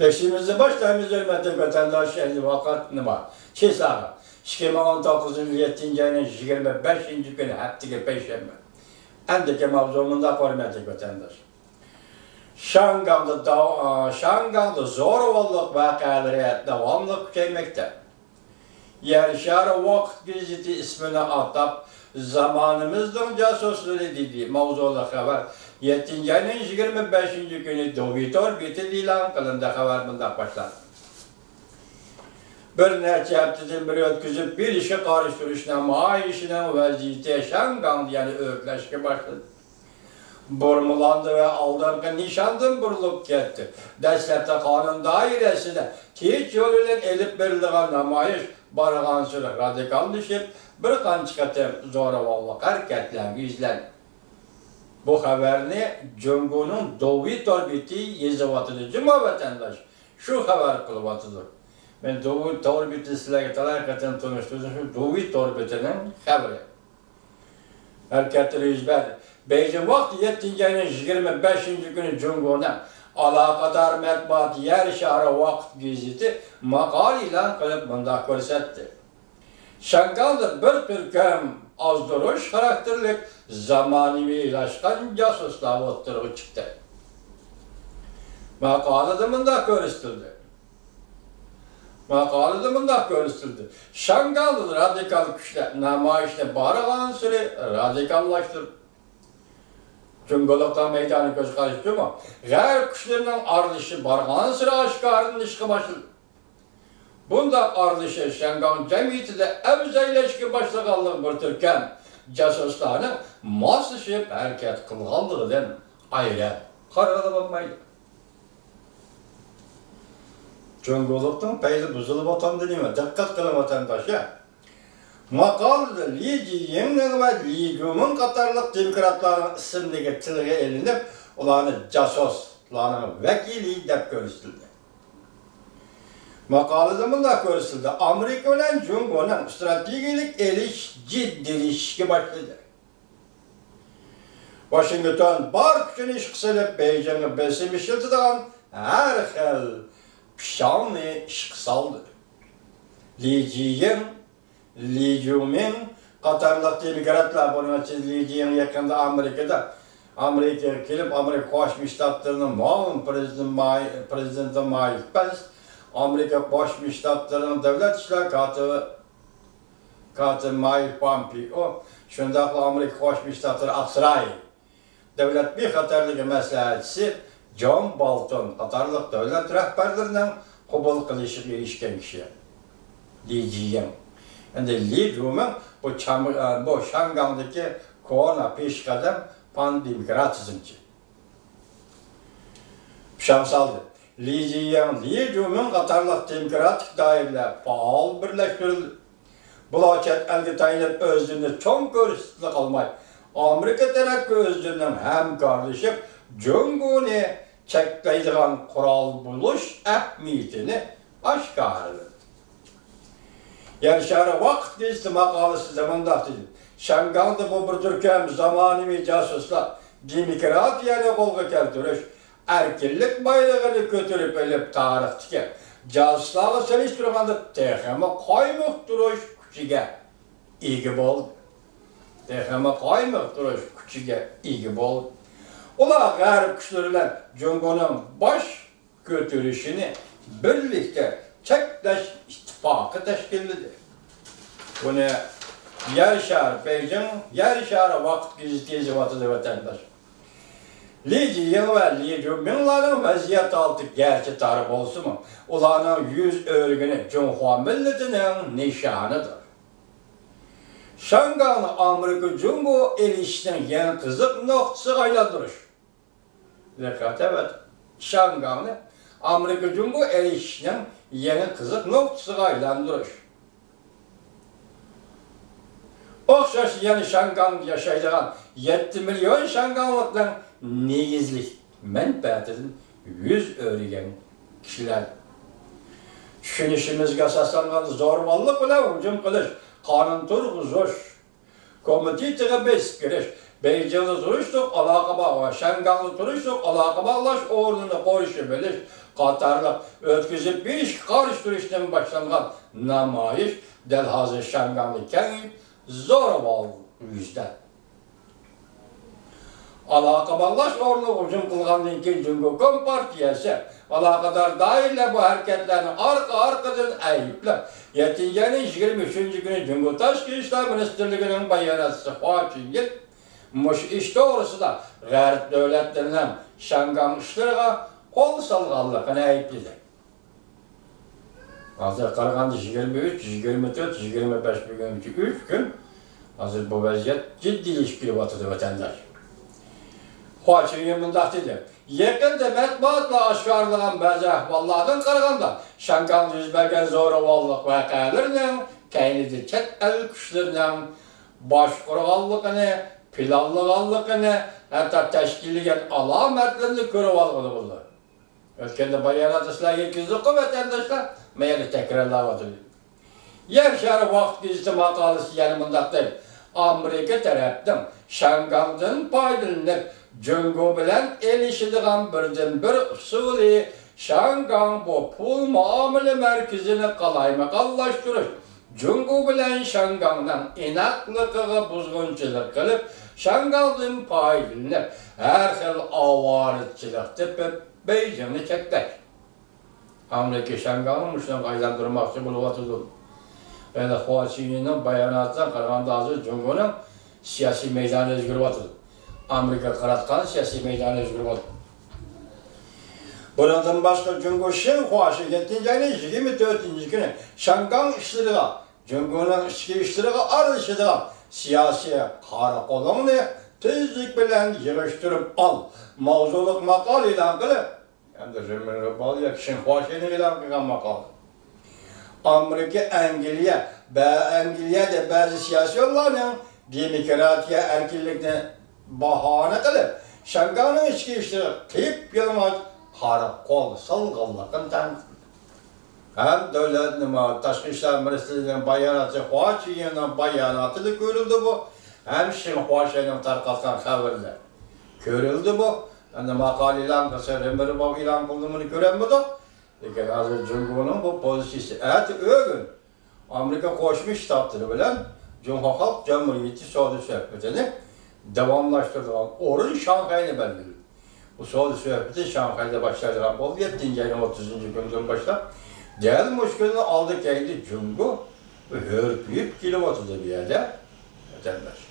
Leşimizni başlayımız hürmetli vatandaş ehli vakat nima? Çesağı. 2019 yılının 7. ayının 25. günü haftaga Perşembe. Endiki mavzumunda hürmetli vatandaş. Şanganda zo'ravonlik voqealari davomli kuchaymoqda. Yershar vaqt gazeti ismini atab zamonimizning jasuslari dedi mavzuli xabar 7. ayning 25. kuni Dovitor beti e'lon qilindi. Xabar bunday boshlandi. Bir necha haftadan beri o'tkazib bir ishga qarshi namoyishining vaziyati Şanganda yani o'rlashga boshladi. Burmulandi ve aldırgı nişandan burulup gitti. Dastlabda qonun doirasida tez yo'l bilan elib berilgan namoyish borgan sari radikallashib, bir qancha qator zo'ravonlik harakatlarga yuzlandi. Bu xabarni Jungo'ning Dovitor beti yozyapti. Juma vatandosh shu xabar qilyapti. Men Dovitor beti sizlarga talaqatan tanishtirdim. Shu Dovitor betining xabari. Harekatlar yuz berdi. Beijing vaqti 7. ayının 25. günü Jungo'dan alaqadar matbuot yer shahri vaqt gazeti maqol e'lon qilib bunday ko'rsatdi. Şanganda bir turkum ozdirish xarakterli zamonaviylashgan josuslar o'tirib chiqdi. Maqolada bunday ko'rsatildi. Şanganda radikal kuchlar namoyishni borgan sari radikallashtirdi. Cumhuriyet'ten meydanı göz karıştı mı? Gayr kuşlarının ardışı barğan sıra aşkarınışkı başladı. Bunda ardışı Şangan cemiyetinde evzeyleşki başlaganlığı bir türken casuslarının masışıp hareket kılganlığından ayrı kararlı olmaydı. Cumhuriyet'ten peyli buzulup otandı değil mi? Dikkat kılın vatandaşa. Maqolda Li Jiyingning va Li Jumin qatorliq demokratlarning ismligi tilga elinib, ularni jasuslarning vakili deb ko'rsatildi. Maqolada bunday ko'rsatildi. Amerika bilan Jungoning strategik elish jiddilashishga boshladi. Washington bor kuchini ish qilib, Beijingga besim ishlatadigan har xil pishonni ishga soldi. Li Jiying Li Jumin qatorliq demokratlar bo'lmasa Li Jiying yaqinda Amerikaga kelib, Amerika Qo'shma Shtatlarining muavin prezidenti Mike Pence, Amerika Qo'shma Shtatlarining davlat ishlar katibi Mike Pompeo, shundoq Amerika Qo'shma Shtatlari Aqsray davlat bexatarligi maslahatchisi John Bolton qatorliq davlat rahbarlarining qabul qilishiga erishgan kishi. Li Jiying endi Li Jumin bu Şangandagi kona peshqadam pan-demokratizmchi. Shamsaldi. Li Jiying, Li Jumin qatorliq demokratik doiralar faol birlashtirildi. Bular chet elga tayinlab o'zini cho'ng ko'rsatib qolmay, Amerika tarafga o'zining hamkorlashib, Jungoni cheklaydigan qurol bo'lish ahamiyatini oshkorladi. Yershar vaqt gazeti maqolasida bunday dedi. Şanganda bu bir turkum zamonaviy jasuslar demokratiyani qo'lga keltirish, erkinlik bayrog'ini ko'tarib olib tarixdagi jasuslarga solishtirganda texnika qoymoq turish kuchiga ega bo'ldi. Ular g'arb kuchlari bilan Jungoning bosh ko'tarishini birlikda cheklash ittifoqi tashkilladi. Buni Beijing Yershar vaqt gazeti yozyapti vatandosh. Li Jiying va Li Juminlarning vaziyati olti garchi tar bo'lsa-mu, ularning yuz o'rgini Junxo millatining nishonidir. Şangani Amerika Jungo erishishning yangi qiziq nuqtasiga aylantirish. Diqqat et. Şangani Amerika Jungo erishishning yangi qiziq nuqtasiga aylantirish. O'xshash yana Şanganda yashaydigan 7 million Şanganlikning negizlik manfaatidan yuz o'rgan kishilar. Tushunishimizga asoslangan zo'ravonlik bilan hujum qilish, qonun turg'izish, komitetiga besib kirish, Beijingda turishliq aloqa bog'lash, Şanganda turishliq aloqa bog'lash o'rnini qo'yishni bilish, qatarlıq ötküzüp bir iş karıştırışdan başlanğan namayiş del hazır Şanganlı kengip Zorovol yüzde. Alaqaballaş orlu hücum kılğandan keyin Cumhuriyet Kompartiyası alaqadar dairle bu hareketlerini arkadan ayıplab. 23. günü Cumhuriyet Tashqi İşler Ministerligi'nin bayanatçısı Huachingil muş iş doğrusu da g'arb devletlerinden Şangan işleriga kol salğanlığını ayıpladı. Hazır Qaraganda 23, 24, 25 bugünkü 3 gün hazır bu vaziyet ciddileşip batıdı vatandaş. Huachingil mundaq dedi. Yakında matbuatla aşkarlanan bazı ahvallardan qaraganda Şanganda yüz bergen zo'ravonlik voqealarning kaynida chet el kuchlarning boshqurganligini, planlaganligini, hatto tashkillagan alomatlarini ko'rib olg'ili bo'ldi. O'tganda bayonotda sizlarga yetkazdik vatandoshlar, mayli takrorlab o'tdim. Yer shari vaqt gazeti maqolasi yana mundaq deydi. Amerika tarafdan Şangandan foydalanib Jungo bilan elishadigan birdan-bir usuli Şangan bu pul muomala markazini qalaymaganlashtirish, Jungo bilan Şangandan inoqligiga buzg'unchilik qilib, Şangandan foydalanib har xil ovorachilik tepib Beijingni cheklash. Amerika Şanganni shunday aylantirmoqchi bo'lyapti. Yani Huachingilning bayonotidan qaraganda hozir Jungoning siyosiy maydoni o'zgaryapti. Amerika qaratgan siyosiy maydoni o'zgaryapti. Bundan boshqa Jungo Shenhua 24 kuni Şangan ishlariga, Jungoning ichki ishlariga aralashadigan siyosiy qarakolni tezlik bilan yig'ishtirib ol. Mavzuliq maqola e'lon qilib, endi Shenhua e'lon qilgan maqola. Amerika, Angliyada ba'zi siyosiyonlarning demokratiya erkinlikni bahona qilib, Şanganning ichki ishlari qiyib yalmaz qarakol salg'anligini tanqid. Hem davlat Tashqi ishlar ministrligining bayonoti, Huachingilning bayonotida ko'rildi bu. Hem Shenhuaning tarqatgan xabarlar ko'rildi bu. Endi maqolalar qilsa, Remirov e'lon qildimini ko'ramiz. Lekin hozir Jungoning bu pozitsiyasi o'g'in Amerika Qo'shma Shtatlari bilan Cumhuriyet Halk Cumhuriyeti savdo suhbatini davomlashtiradigan o'rin Shanxayni belgiladi. Bu savdo suhbati Shanxayda boshlangan bo'ldi 7-30 kundan boshlab. Deyarli mushkulni oldi keldi Jungo hurpiyib kelyapti bu yerda. Vatandaş.